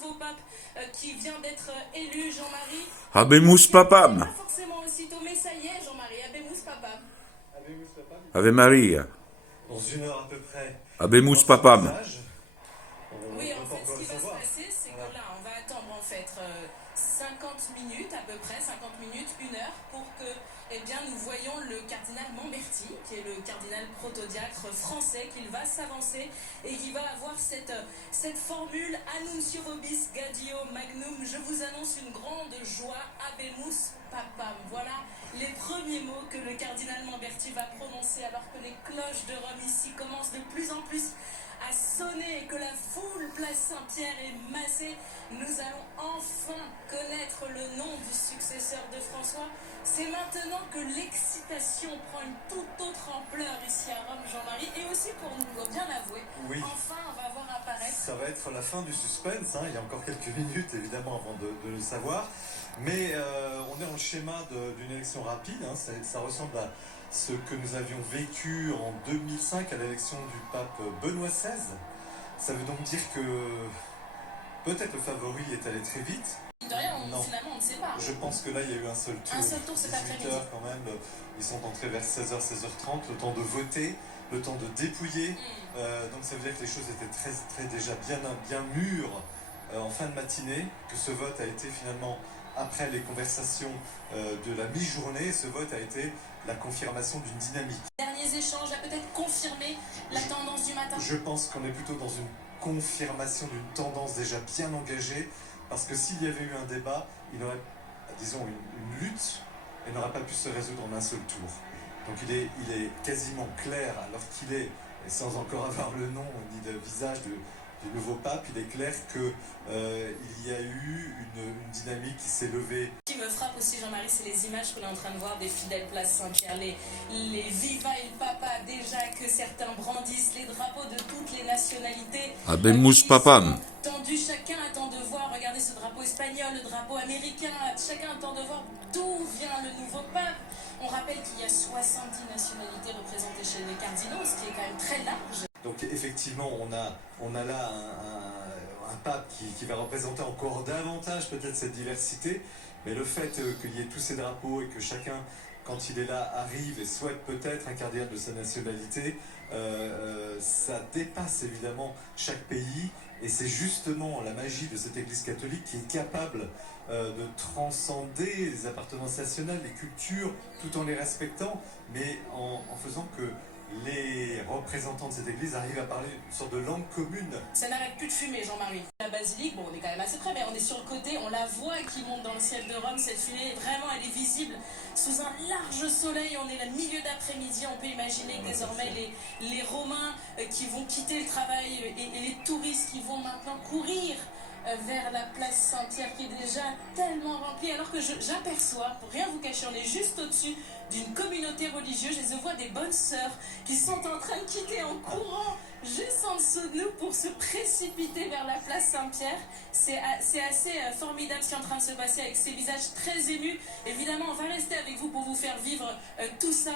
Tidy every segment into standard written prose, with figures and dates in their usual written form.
nouveau pape qui vient d'être élu, Jean-Marie. Habemus Papam. Pas forcément aussitôt, mais ça y est, Jean-Marie, Habemus Papam. Ave Maria. Dans une heure à peu près. Habemus Papam. Oui, en fait, ce qui va se passer, c'est que là, on va attendre en fait 50 minutes à peu près, 50 minutes, une heure, pour que nous voyons le cardinal Lamberti, qui est le cardinal protodiacre français, qu'il va s'avancer et qui va avoir cette formule Annuncio vobis Gaudio Magnum. Je vous annonce une grande joie, Habemus Papam. Voilà les premiers mots que le cardinal Lamberti va prononcer alors que les cloches de Rome ici commencent de plus en plus à sonner et que la foule place Saint-Pierre est massée. Nous allons enfin connaître le nom du successeur de François. C'est maintenant que l'excitation prend une toute autre ampleur ici à Rome, Jean-Marie, et aussi pour nous, on doit bien l'avouer. Oui. Enfin, on va voir apparaître. Ça va être la fin du suspense, hein. Il y a encore quelques minutes évidemment avant de le savoir. Mais on est dans le schéma d'une élection rapide, hein. Ça ressemble à ce que nous avions vécu en 2005 à l'élection du pape Benoît XVI. Ça veut donc dire que peut-être le favori est allé très vite. De rien, Non. finalement, on ne sait pas. Je pense que là, il y a eu un seul tour. Un seul tour, cet 18 après-midi. heures quand même. Ils sont entrés vers 16h, 16h30, le temps de voter, le temps de dépouiller. Donc ça veut dire que les choses étaient très déjà bien mûres en fin de matinée, que ce vote a été finalement, après les conversations de la mi-journée, ce vote a été la confirmation d'une dynamique. Derniers échanges a peut-être confirmé la tendance du matin. Je pense qu'on est plutôt dans une confirmation d'une tendance déjà bien engagée, parce que s'il y avait eu un débat, il aurait, disons, une lutte, elle n'aurait pas pu se résoudre en un seul tour. Donc il est quasiment clair, alors qu'il est, et sans encore avoir le nom ni le visage du nouveau pape, il est clair qu'il y a eu une dynamique qui s'est levée. Ce qui me frappe aussi, Jean-Marie, c'est les images qu'on est en train de voir des fidèles place Saint-Pierre, les Viva il Papa, déjà que certains brandissent les drapeaux de toutes les nationalités. Habemus Papam. Tendu, chacun attend de voir, regardez ce drapeau espagnol, le drapeau américain, chacun attend de voir d'où vient le nouveau pape. On rappelle qu'il y a 70 nationalités représentées chez les cardinaux, ce qui est quand même très large. Donc effectivement, on a là un pape qui va représenter encore davantage peut-être cette diversité, mais le fait qu'il y ait tous ces drapeaux et que chacun, quand il est là, arrive et souhaite peut-être un cardinal de sa nationalité, ça dépasse évidemment chaque pays, et c'est justement la magie de cette Église catholique qui est capable de transcender les appartenances nationales, les cultures, tout en les respectant, mais en faisant que les représentants de cette église arrivent à parler une sorte de langue commune. Ça n'arrête plus de fumer, Jean-Marie. La basilique, bon, on est quand même assez près, mais on est sur le côté, on la voit qui monte dans le ciel de Rome, cette fumée, vraiment, elle est visible sous un large soleil, on est le milieu d'après-midi, on peut imaginer que désormais les Romains qui vont quitter le travail et les touristes qui vont maintenant courir vers la place Saint-Pierre qui est déjà tellement remplie, alors que j'aperçois, pour rien vous cacher, on est juste au-dessus d'une communauté religieuse, je vois des bonnes sœurs qui sont en train de quitter en courant juste en dessous de nous pour se précipiter vers la place Saint-Pierre. C'est assez formidable ce qui est en train de se passer avec ces visages très émus. Évidemment, on va rester avec vous pour vous faire vivre tout ça.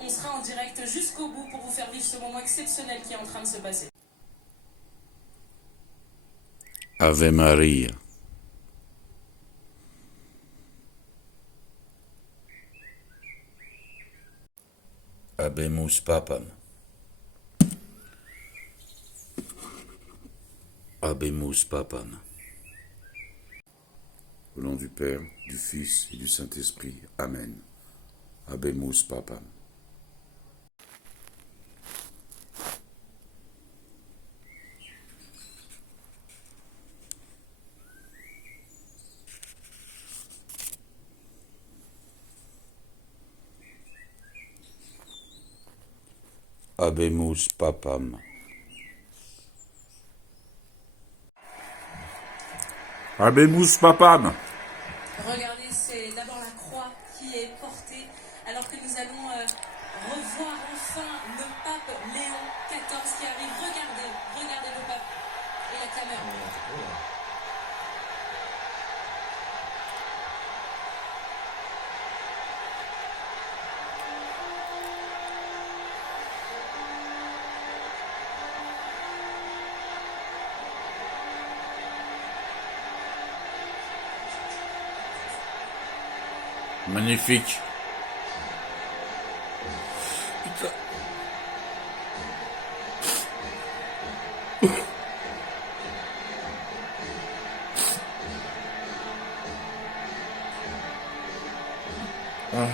On sera en direct jusqu'au bout pour vous faire vivre ce moment exceptionnel qui est en train de se passer. Ave Maria. Habemus Papam. Habemus Papam. Au nom du Père, du Fils et du Saint-Esprit. Amen. Habemus Papam. Habemus Papam. Habemus Papam. Regardez, c'est d'abord la croix qui est portée, alors que nous allons revoir enfin le pape Léon XIV qui arrive. Regardez le pape et la caméra. Magnifique. Putain. Ah.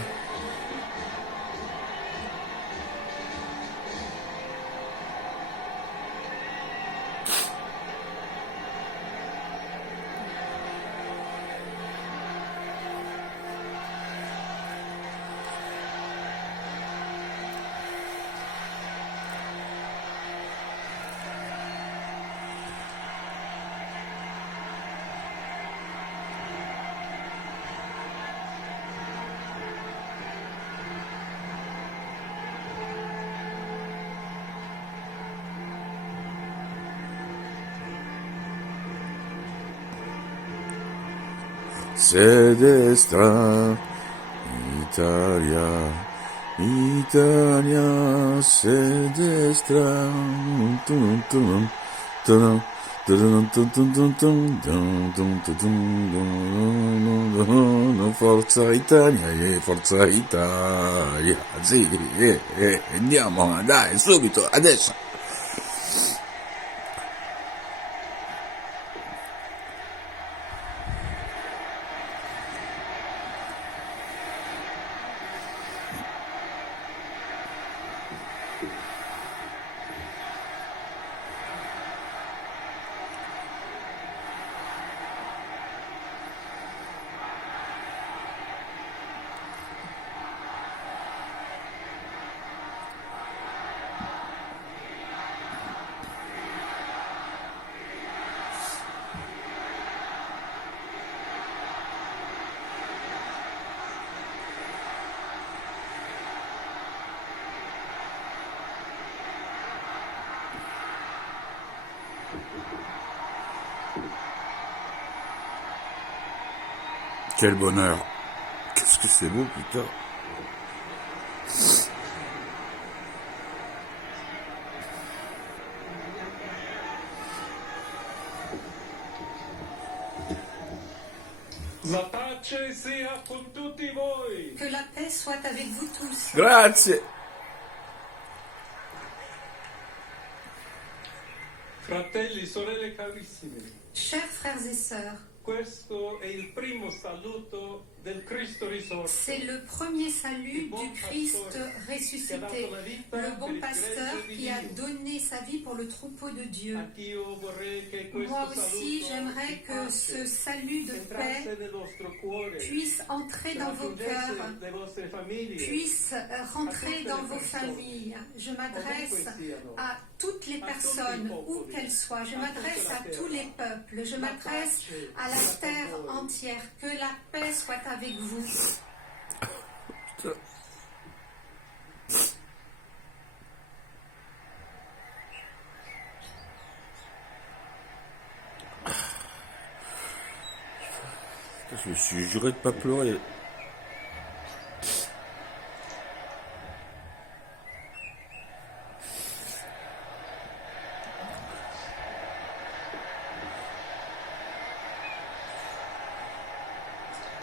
C'est destra, Italia, Italia, c'est destra. Forza Italia, Forza Italia, sì, andiamo, dai, subito, adesso. Quel bonheur. Qu'est-ce que c'est beau, putain. La pace sia con tutti voi. Que la paix soit avec vous tous. Grazie. Fratelli, sorelle carissimi, Chers frères et sœurs, questo è il primo saluto del Cristo risorto. c'est le premier salut du Christ ressuscité, le bon pasteur qui a donné sa vie pour le troupeau de Dieu. Anch'io vorrei che questo Moi aussi, saluto j'aimerais que ce salut de paix entrasse nel vostro cuore, puisse entrer dans vos cœurs, raggiungesse le vostre famiglie, puisse rentrer dans vos familles. Je m'adresse à toutes les personnes, où qu'elles soient. Je m'adresse à tous les peuples. Je m'adresse à la terre entière. Que la paix soit avec vous. Putain. Je me suis juré de pas pleurer.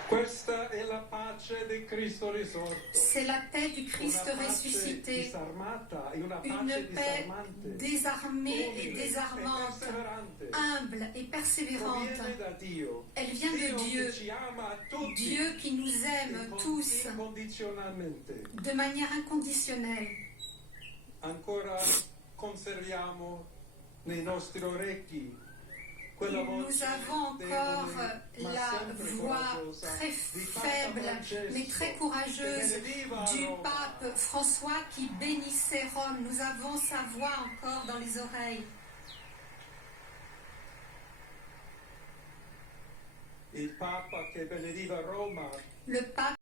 Questa è la pace di Cristo risorto. C'est la paix du Christ Una pace ressuscité. disarmata e una Une pace paix disarmante. désarmée et Umile désarmante, perseverante. humble et persévérante. Proviene da Dio. Elle vient Dio de Dieu, che ci ama a tutti. Dieu qui nous aime tous Incondizionalmente. de manière inconditionnelle. Ancora conserviamo nei nostri orecchi quella Nous voce avons encore debole, ma la sempre voix coraggiosa très di Papa faible Francesco, mais très che courageuse benediva du Roma. pape François qui bénissait Rome. Nous avons sa voix encore dans les oreilles. Il Papa che benediva Roma Le pape